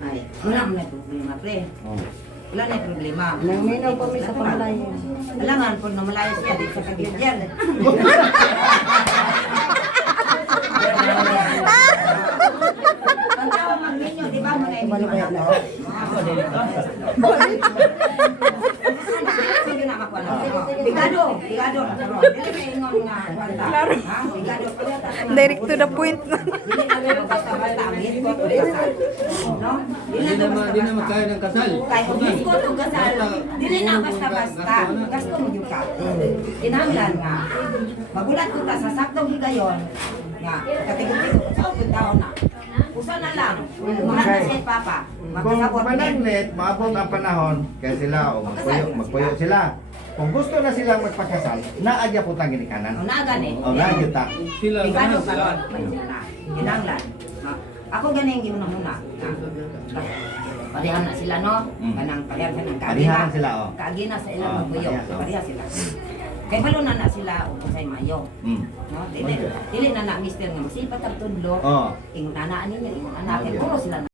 Ay, wala mo na problema, pre. Oh. Wala na problema. Nangminaw kami sa pamalayo. Alangan po na malayo siya dito sa kagigyan. Ang tawa mag-inyo, di ba mo na yung mga ano? Sige na makuha lang. Bigado, bigado. Dili na ingon nga kwanta. Ha? Bigado. Direct to the point. Dili na lang basta-basta ang hit ko to kasal. No? Dili na Di na basta-basta. magkaya ng kasal. Kahit hit ko to kasal, dili na basta-basta. Gasto mo yung ka. Kinahanglan nga. Magulat ko ta sa saktong higayon. Nga, katigong-tigong ko sa upong taon na. Usa na lang. Mga kasi papa. Kung Magkasabot managnet, maabot ang panahon, kaya sila, o magpuyo sila. Kung gusto na silang magpakasal, naagya po tang ginikanan. O na gani. O naagya ta. Sila Bigado sila. karon. Kinahanglan. Ako ganing giunang-una. Parihan na sila no. Kanang parihan ka ng Parihan sila, oh. Kaagina sa ilang Oh, magbuyo. parehas, oh. Parihan sila. Kay balo na sila ug say mayo. No, dili na na mister nga masipat ang tudlo. Oh. Ingon nanaan ninyo, ingon anak, puro sila